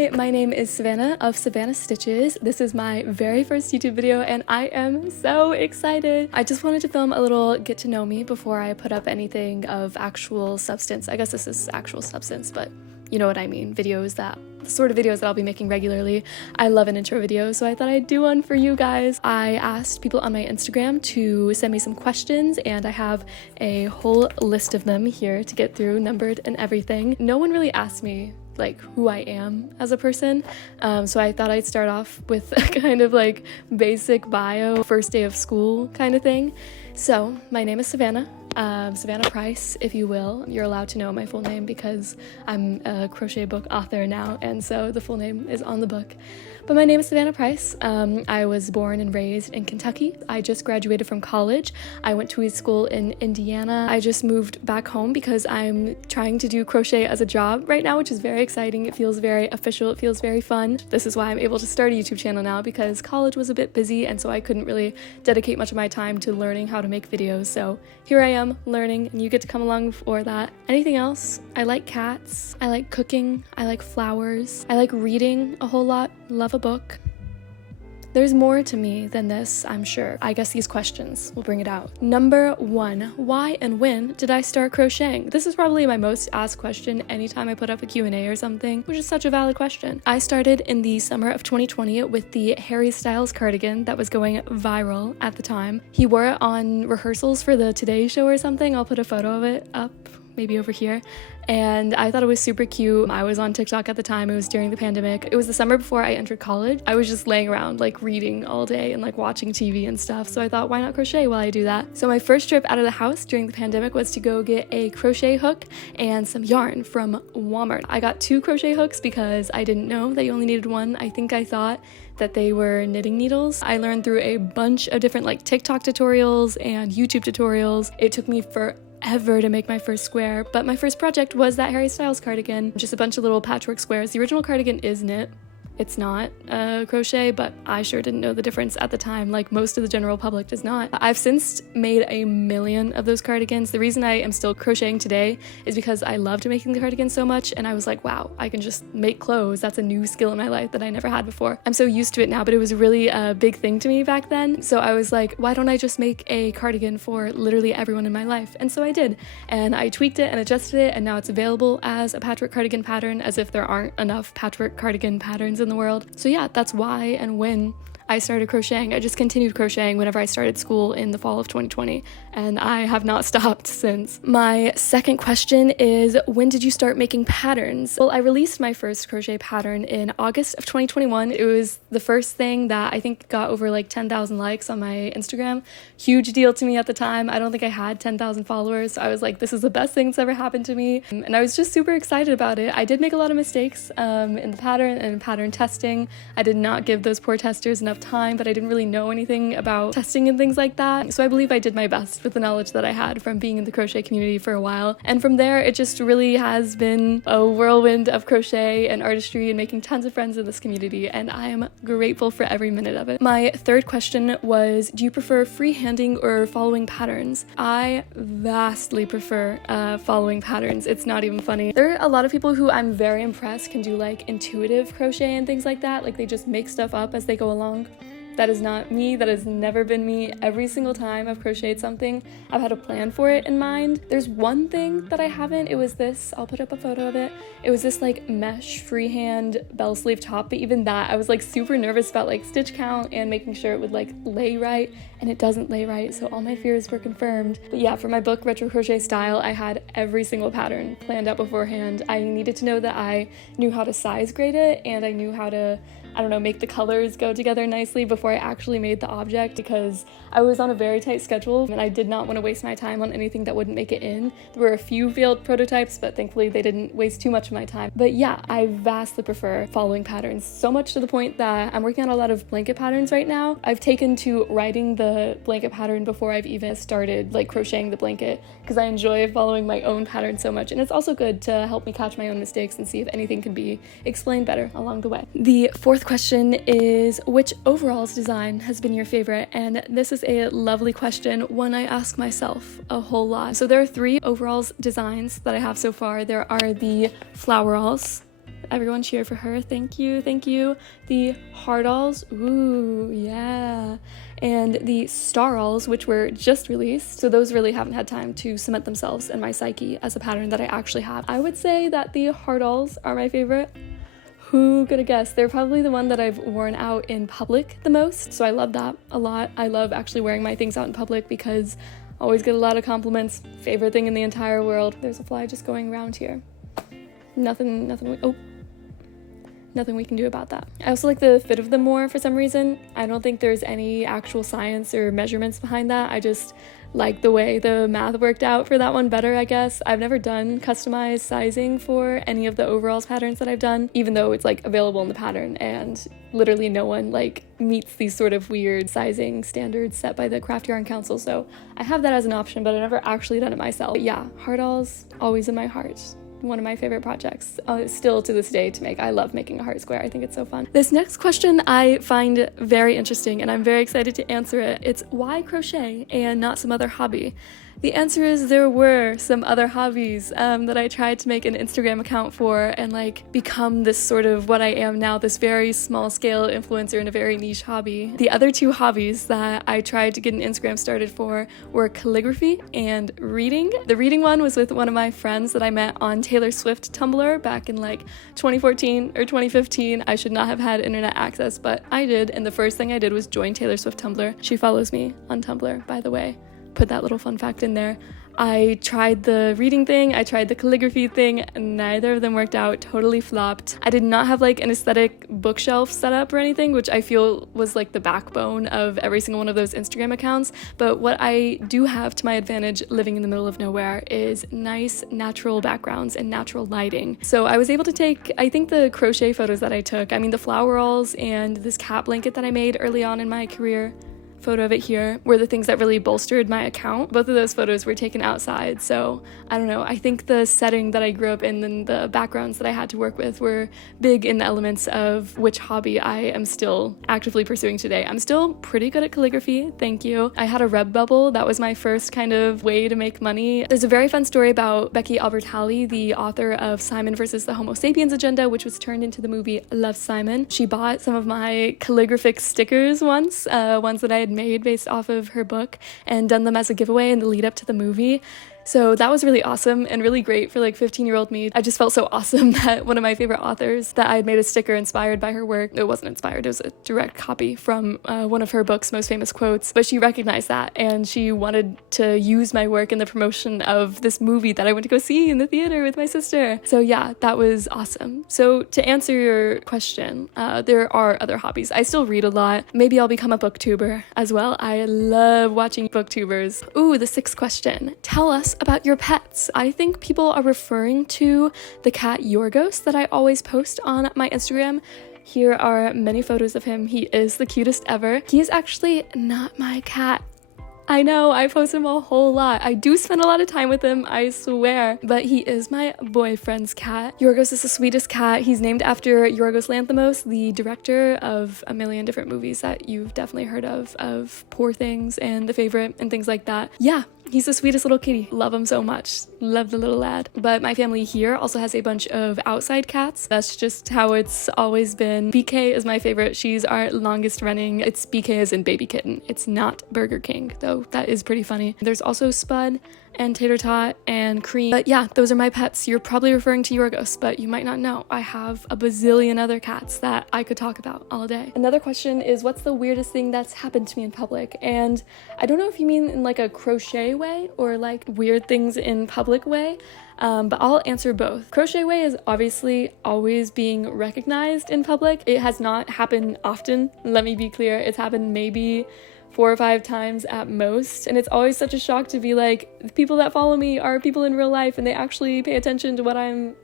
Hi, my name is Savannah of Savannah Stitches. This is my very first YouTube video and I am so excited. I just wanted to film a little get to know me before I put up anything of actual substance. I guess this is actual substance, but you know what I mean. The sort of videos that I'll be making regularly. I love an intro video, so I thought I'd do one for you guys. I asked people on my Instagram to send me some questions, and I have a whole list of them here to get through, numbered and everything. No one really asked me like who I am as a person, so I thought I'd start off with a kind of like basic bio, first day of school kind of thing. So my name is Savannah. Savannah Price, if you will. You're allowed to know my full name because I'm a crochet book author now, and so the full name is on the book. But my name is Savannah Price. I was born and raised in Kentucky. I just graduated from college. I went to a school in Indiana. I just moved back home because I'm trying to do crochet as a job right now, which is very exciting. It feels very official. It feels very fun. This is why I'm able to start a YouTube channel now, because college was a bit busy and so I couldn't really dedicate much of my time to learning how to make videos. So here I am learning, and you get to come along for that. Anything else? I like cats. I like cooking. I like flowers. I like reading a whole lot. Love a book. There's more to me than this, I'm sure. I guess these questions will bring it out. Number 1, why and when did I start crocheting? This is probably my most asked question anytime I put up a Q&A or something, which is such a valid question. I started in the summer of 2020 with the Harry Styles cardigan that was going viral at the time. He wore it on rehearsals for the Today Show or something. I'll put a photo of it up, maybe over here. And I thought it was super cute. I was on TikTok at the time. It was during the pandemic. It was the summer before I entered college. I was just laying around like reading all day and like watching TV and stuff. So I thought, why not crochet while I do that? So my first trip out of the house during the pandemic was to go get a crochet hook and some yarn from Walmart. I got 2 crochet hooks because I didn't know that you only needed one. I think I thought that they were knitting needles. I learned through a bunch of different like TikTok tutorials and YouTube tutorials. It took me forever to make my first square, but my first project was that Harry Styles cardigan, just a bunch of little patchwork squares. The original cardigan is knit. It's not crochet, but I sure didn't know the difference at the time, like most of the general public does not. I've since made a million of those cardigans. The reason I am still crocheting today is because I loved making the cardigan so much, and I was like, wow, I can just make clothes. That's a new skill in my life that I never had before. I'm so used to it now, but it was really a big thing to me back then. So I was like, why don't I just make a cardigan for literally everyone in my life? And so I did, and I tweaked it and adjusted it, and now it's available as a patchwork cardigan pattern, as if there aren't enough patchwork cardigan patterns in the world. So yeah, that's why and when I started crocheting. I just continued crocheting whenever I started school in the fall of 2020, and I have not stopped since. My second question is, when did you start making patterns? Well, I released my first crochet pattern in August of 2021. It was the first thing that I think got over like 10,000 likes on my Instagram. Huge deal to me at the time. I don't think I had 10,000 followers, so I was like, this is the best thing that's ever happened to me, and I was just super excited about it. I did make a lot of mistakes in the pattern and pattern testing. I did not give those poor testers enough time, but I didn't really know anything about testing and things like that. So I believe I did my best with the knowledge that I had from being in the crochet community for a while. And from there, it just really has been a whirlwind of crochet and artistry and making tons of friends in this community, and I am grateful for every minute of it. My third question was, do you prefer freehanding or following patterns? I vastly prefer following patterns. It's not even funny. There are a lot of people who I'm very impressed can do like intuitive crochet and things like that. Like they just make stuff up as they go along. That is not me. That has never been me. Every single time I've crocheted something, I've had a plan for it in mind. There's one thing that I haven't. It was this. I'll put up a photo of it. It was this like mesh freehand bell sleeve top, but even that, I was like super nervous about like stitch count and making sure it would like lay right, and it doesn't lay right, so all my fears were confirmed. But yeah, for my book, Retro Crochet Style, I had every single pattern planned out beforehand. I needed to know that I knew how to size grade it, and I knew how to, I don't know, make the colors go together nicely before I actually made the object, because I was on a very tight schedule and I did not want to waste my time on anything that wouldn't make it in. There were a few failed prototypes, but thankfully they didn't waste too much of my time. But yeah, I vastly prefer following patterns, so much to the point that I'm working on a lot of blanket patterns right now. I've taken to writing the blanket pattern before I've even started like crocheting the blanket, because I enjoy following my own pattern so much, and it's also good to help me catch my own mistakes and see if anything can be explained better along the way. The fourth question is, which overalls design has been your favorite? And this is a lovely question, one I ask myself a whole lot. So there are 3 overalls designs that I have so far. There are the floweralls, Everyone cheer for her. Thank you, thank you. The Hardalls, ooh, yeah. And the Staralls, which were just released. So those really haven't had time to cement themselves in my psyche as a pattern that I actually have. I would say that the Hardalls are my favorite. Who could have guessed? They're probably the one that I've worn out in public the most, so I love that a lot. I love actually wearing my things out in public because I always get a lot of compliments. Favorite thing in the entire world. There's a fly just going around here. Nothing we can do about that. I also like the fit of them more for some reason. I don't think there's any actual science or measurements behind that. I just like the way the math worked out for that one better, I guess. I've never done customized sizing for any of the overalls patterns that I've done, even though it's like available in the pattern and literally no one like meets these sort of weird sizing standards set by the Craft Yarn Council. So I have that as an option, but I've never actually done it myself. But yeah, Hardalls, always in my heart. One of my favorite projects, still to this day to make. I love making a heart square. I think it's so fun. This next question I find very interesting and I'm very excited to answer it. It's why crochet and not some other hobby? The answer is there were some other hobbies that I tried to make an Instagram account for and like become this sort of what I am now, this very small scale influencer in a very niche hobby. The other two hobbies that I tried to get an Instagram started for were calligraphy and reading. The reading one was with one of my friends that I met on Taylor Swift Tumblr back in like 2014 or 2015. I should not have had internet access, but I did, and the first thing I did was join Taylor Swift Tumblr. She follows me on Tumblr, by the way. Put that little fun fact in there. I tried the reading thing, I tried the calligraphy thing, neither of them worked out, totally flopped. I did not have like an aesthetic bookshelf set up or anything, which I feel was like the backbone of every single one of those Instagram accounts, but what I do have to my advantage living in the middle of nowhere is nice natural backgrounds and natural lighting. So I was able to take, I think the crochet photos that I took, I mean the floweralls and this cat blanket that I made early on in my career, photo of it here, were the things that really bolstered my account. Both of those photos were taken outside, so I don't know, I think the setting that I grew up in and the backgrounds that I had to work with were big in the elements of which hobby I am still actively pursuing today. I'm still pretty good at calligraphy, thank you. I had a Redbubble, that was my first kind of way to make money. There's a very fun story about Becky Albertalli, the author of Simon versus the Homo Sapiens Agenda, which was turned into the movie Love, Simon. She bought some of my calligraphic stickers once, ones that I had made based off of her book, and done them as a giveaway in the lead up to the movie. So that was really awesome and really great for like 15-year-old me. I just felt so awesome that one of my favorite authors, that I had made a sticker inspired by her work. It wasn't inspired, it was a direct copy from one of her book's most famous quotes, but she recognized that and she wanted to use my work in the promotion of this movie that I went to go see in the theater with my sister. So yeah, that was awesome. So to answer your question, there are other hobbies. I still read a lot. Maybe I'll become a booktuber as well. I love watching booktubers. Ooh, the sixth question. Tell us about your pets. I think people are referring to the cat Yorgos that I always post on my Instagram. Here are many photos of him. He is the cutest ever. He is actually not my cat. I know, I post him a whole lot. I do spend a lot of time with him, I swear. But he is my boyfriend's cat. Yorgos is the sweetest cat. He's named after Yorgos Lanthimos, the director of a million different movies that you've definitely heard of Poor Things and The Favorite and things like that. Yeah, he's the sweetest little kitty. Love him so much. Love the little lad. But my family here also has a bunch of outside cats. That's just how it's always been. BK is my favorite. She's our longest running. It's BK as in baby kitten. It's not Burger King, though that is pretty funny. There's also Spud and Tater Tot and Cream. But yeah, those are my pets. You're probably referring to Yorgos, but you might not know. I have a bazillion other cats that I could talk about all day. Another question is, what's the weirdest thing that's happened to me in public? And I don't know if you mean in like a crochet way or like weird things in public way. But I'll answer both. Crochet way is obviously always being recognized in public. It has not happened often, let me be clear. It's happened maybe 4 or 5 times at most, and it's always such a shock to be like, the people that follow me are people in real life and they actually pay attention to what I'm,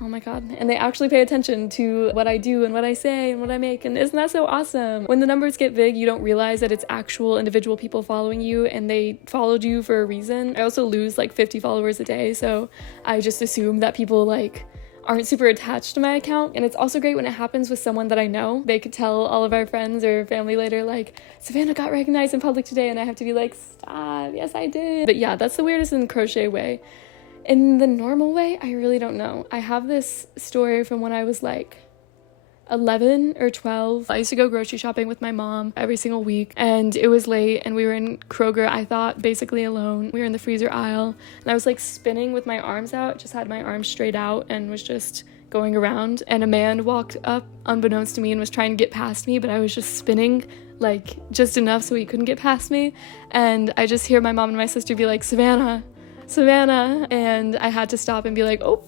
oh my god, and they actually pay attention to what I do and what I say and what I make, and isn't that so awesome? When the numbers get big, you don't realize that it's actual individual people following you and they followed you for a reason. I also lose like 50 followers a day, so I just assume that people like aren't super attached to my account. And it's also great when it happens with someone that I know. They could tell all of our friends or family later, like, Savannah got recognized in public today, and I have to be like, stop, yes I did. But yeah, that's the weirdest in crochet way. In the normal way, I really don't know. I have this story from when I was like 11 or 12. I used to go grocery shopping with my mom every single week, and it was late and we were in Kroger, I thought, basically alone. We were in the freezer aisle and I was like spinning with my arms out, just had my arms straight out and was just going around, and a man walked up unbeknownst to me and was trying to get past me, but I was just spinning like just enough so he couldn't get past me. And I just hear my mom and my sister be like, Savannah, and I had to stop and be like, oh,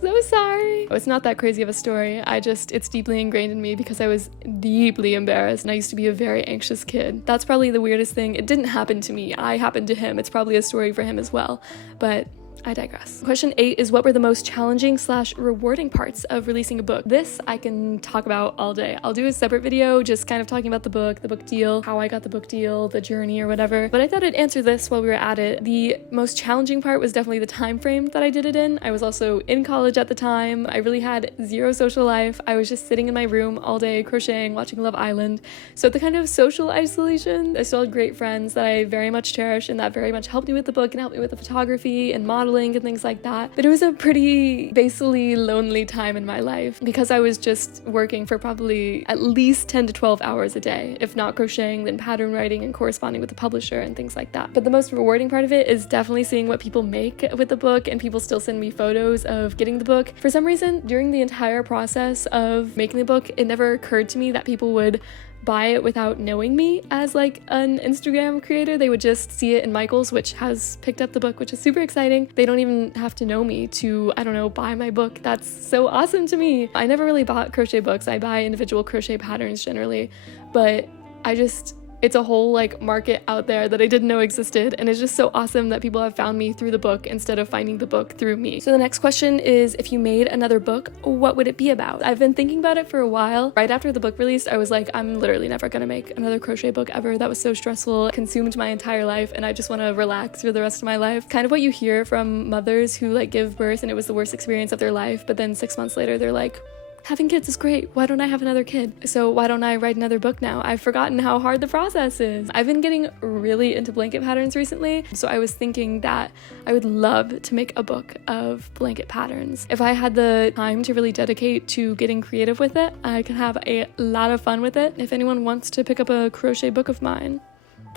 so sorry. It's not that crazy of a story. It's deeply ingrained in me because I was deeply embarrassed and I used to be a very anxious kid. That's probably the weirdest thing. It didn't happen to me. I happened to him. It's probably a story for him as well, but I digress. Question 8 is, what were the most challenging / rewarding parts of releasing a book? This I can talk about all day. I'll do a separate video just kind of talking about the book deal, how I got the book deal, the journey or whatever. But I thought I'd answer this while we were at it. The most challenging part was definitely the time frame that I did it in. I was also in college at the time. I really had zero social life. I was just sitting in my room all day crocheting, watching Love Island. So the kind of social isolation, I still had great friends that I very much cherish and that very much helped me with the book and helped me with the photography and modeling and things like that. But it was a pretty basically lonely time in my life because I was just working for probably at least 10 to 12 hours a day, if not crocheting, then pattern writing and corresponding with the publisher and things like that. But the most rewarding part of it is definitely seeing what people make with the book, and people still send me photos of getting the book. For some reason, during the entire process of making the book, it never occurred to me that people would buy it without knowing me as like an Instagram creator. They would just see it in Michael's, which has picked up the book, which is super exciting. They don't even have to know me to, I don't know, buy my book. That's so awesome to me. I never really bought crochet books. I buy individual crochet patterns generally, but it's a whole like market out there that I didn't know existed, and it's just so awesome that people have found me through the book instead of finding the book through me. So the next question is, if you made another book, what would it be about? I've been thinking about it for a while. Right after the book released, I was like, I'm literally never gonna make another crochet book ever. That was so stressful, consumed my entire life, and I just want to relax for the rest of my life. Kind of what you hear from mothers who like give birth and it was the worst experience of their life, but then 6 months later they're like, having kids is great. Why don't I have another kid? So why don't I write another book now? I've forgotten how hard the process is. I've been getting really into blanket patterns recently, so I was thinking that I would love to make a book of blanket patterns. If I had the time to really dedicate to getting creative with it, I could have a lot of fun with it. If anyone wants to pick up a crochet book of mine,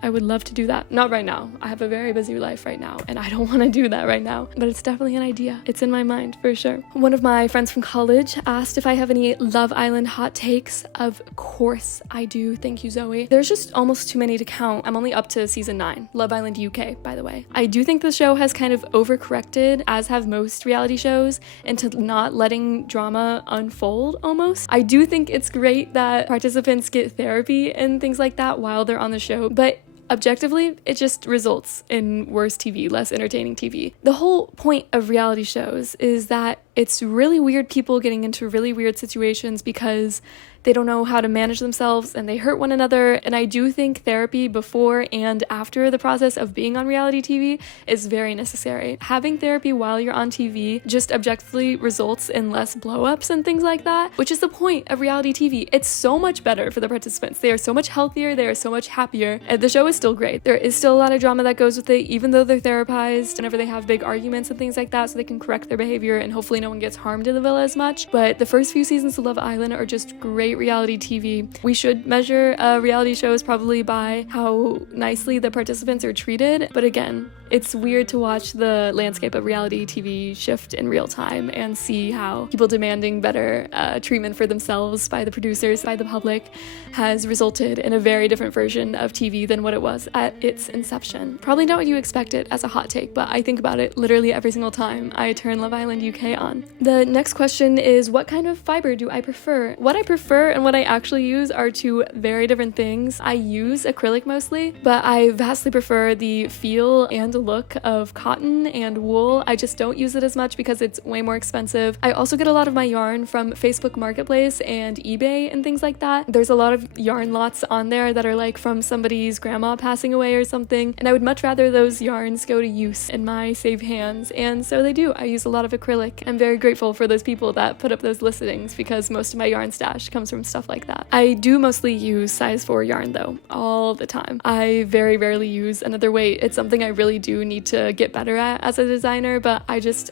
I would love to do that. Not right now. I have a very busy life right now, and I don't want to do that right now, but it's definitely an idea. It's in my mind for sure. One of my friends from college asked if I have any Love Island hot takes. Of course I do. Thank you, Zoe. There's just almost too many to count. I'm only up to season 9. Love Island UK, by the way. I do think the show has kind of overcorrected, as have most reality shows, into not letting drama unfold almost. I do think it's great that participants get therapy and things like that while they're on the show, but objectively, it just results in worse TV, less entertaining TV. The whole point of reality shows is that it's really weird people getting into really weird situations because they don't know how to manage themselves and they hurt one another. And I do think therapy before and after the process of being on reality TV is very necessary. Having therapy while you're on TV just objectively results in less blow-ups and things like that, which is the point of reality TV. It's so much better for the participants. They are so much healthier. They are so much happier. And the show is still great. There is still a lot of drama that goes with it, even though they're therapized whenever they have big arguments and things like that, so they can correct their behavior and hopefully no one gets harmed in the villa as much. But the first few seasons of Love Island are just great reality TV. We should measure reality shows probably by how nicely the participants are treated, but again, it's weird to watch the landscape of reality TV shift in real time and see how people demanding better treatment for themselves by the producers, by the public, has resulted in a very different version of TV than what it was at its inception. Probably not what you expected as a hot take, but I think about it literally every single time I turn Love Island UK on. The next question is, what kind of fiber do I prefer? What I prefer and what I actually use are two very different things. I use acrylic mostly, but I vastly prefer the feel and look of cotton and wool. I just don't use it as much because it's way more expensive. I also get a lot of my yarn from Facebook Marketplace and eBay and things like that. There's a lot of yarn lots on there that are like from somebody's grandma passing away or something, and I would much rather those yarns go to use in my safe hands, and so they do. I use a lot of acrylic. I'm very grateful for those people that put up those listings because most of my yarn stash comes from stuff like that. I do mostly use size 4 yarn though, all the time. I very rarely use another weight. It's something I really do need to get better at as a designer, but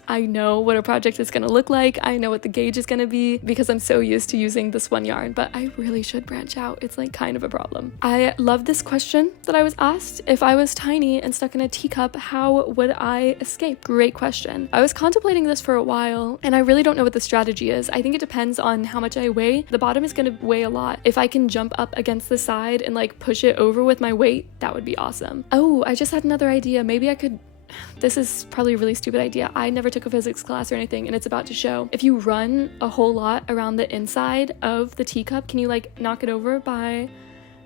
I know what a project is gonna look like. I know what the gauge is gonna be because I'm so used to using this one yarn, but I really should branch out. It's like kind of a problem. I love this question that I was asked. If I was tiny and stuck in a teacup, how would I escape? Great question. I was contemplating this for a while, and I really don't know what the strategy is. I think it depends on how much I weigh. The bottom is gonna weigh a lot. If I can jump up against the side and like push it over with my weight, that would be awesome. Oh, I just had another idea. Maybe I could... This is probably a really stupid idea. I never took a physics class or anything, and it's about to show. If you run a whole lot around the inside of the teacup, can you like knock it over by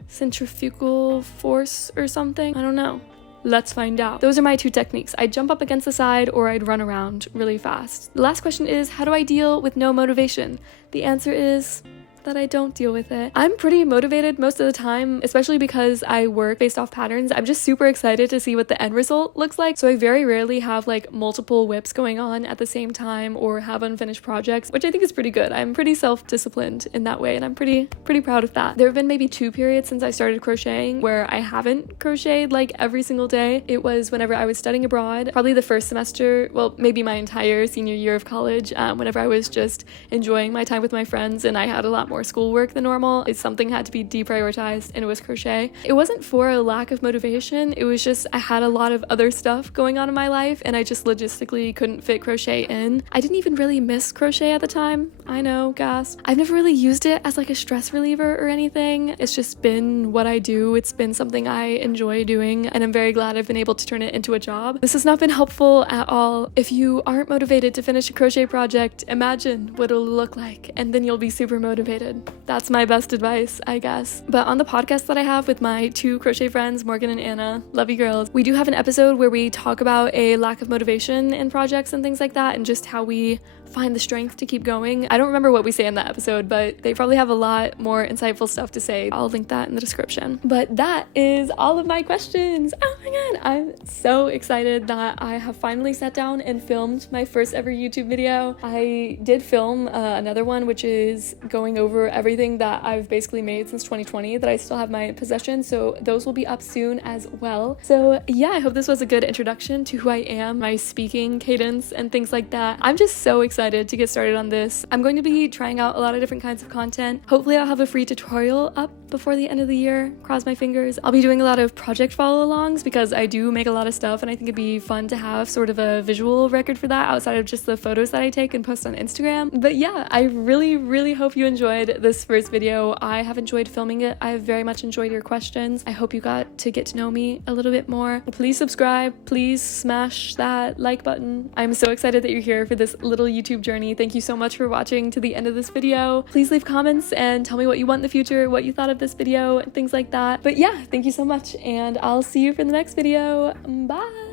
centrifugal force or something? I don't know. Let's find out. Those are my 2 techniques. I'd jump up against the side or I'd run around really fast. The last question is, how do I deal with no motivation? The answer is that I don't deal with it. I'm pretty motivated most of the time, especially because I work based off patterns. I'm just super excited to see what the end result looks like. So I very rarely have like multiple whips going on at the same time or have unfinished projects, which I think is pretty good. I'm pretty self-disciplined in that way, and I'm pretty proud of that. There have been maybe 2 periods since I started crocheting where I haven't crocheted like every single day. It was whenever I was studying abroad, probably the first semester, well, maybe my entire senior year of college, whenever I was just enjoying my time with my friends and I had a lot more schoolwork than normal. Something had to be deprioritized, and it was crochet. It wasn't for a lack of motivation, it was just I had a lot of other stuff going on in my life and I just logistically couldn't fit crochet in. I didn't even really miss crochet at the time. I know, gasp. I've never really used it as like a stress reliever or anything. It's just been what I do. It's been something I enjoy doing, and I'm very glad I've been able to turn it into a job. This has not been helpful at all. If you aren't motivated to finish a crochet project, imagine what it'll look like, and then you'll be super motivated. That's my best advice, I guess. But on the podcast that I have with my 2 crochet friends, Morgan and Anna, love you girls, we do have an episode where we talk about a lack of motivation in projects and things like that, and just how we find the strength to keep going. I don't remember what we say in that episode, but they probably have a lot more insightful stuff to say. I'll link that in the description. But that is all of my questions. Oh my god, I'm so excited that I have finally sat down and filmed my first ever YouTube video. I did film another one, which is going over everything that I've basically made since 2020 that I still have my possession, so those will be up soon as well. So yeah, I hope this was a good introduction to who I am, my speaking cadence and things like that. I'm just so excited to get started on this. I'm going to be trying out a lot of different kinds of content. Hopefully I'll have a free tutorial up before the end of the year. Cross my fingers. I'll be doing a lot of project follow-alongs because I do make a lot of stuff, and I think it'd be fun to have sort of a visual record for that outside of just the photos that I take and post on Instagram. But yeah, I really hope you enjoyed this first video. I have enjoyed filming it. I have very much enjoyed your questions. I hope you got to get to know me a little bit more. Please subscribe. Please smash that like button. I'm so excited that you're here for this little YouTube journey. Thank you so much for watching to the end of this video. Please leave comments and tell me what you want in the future, what you thought of this video, and things like that. But yeah, thank you so much, and I'll see you for the next video. Bye!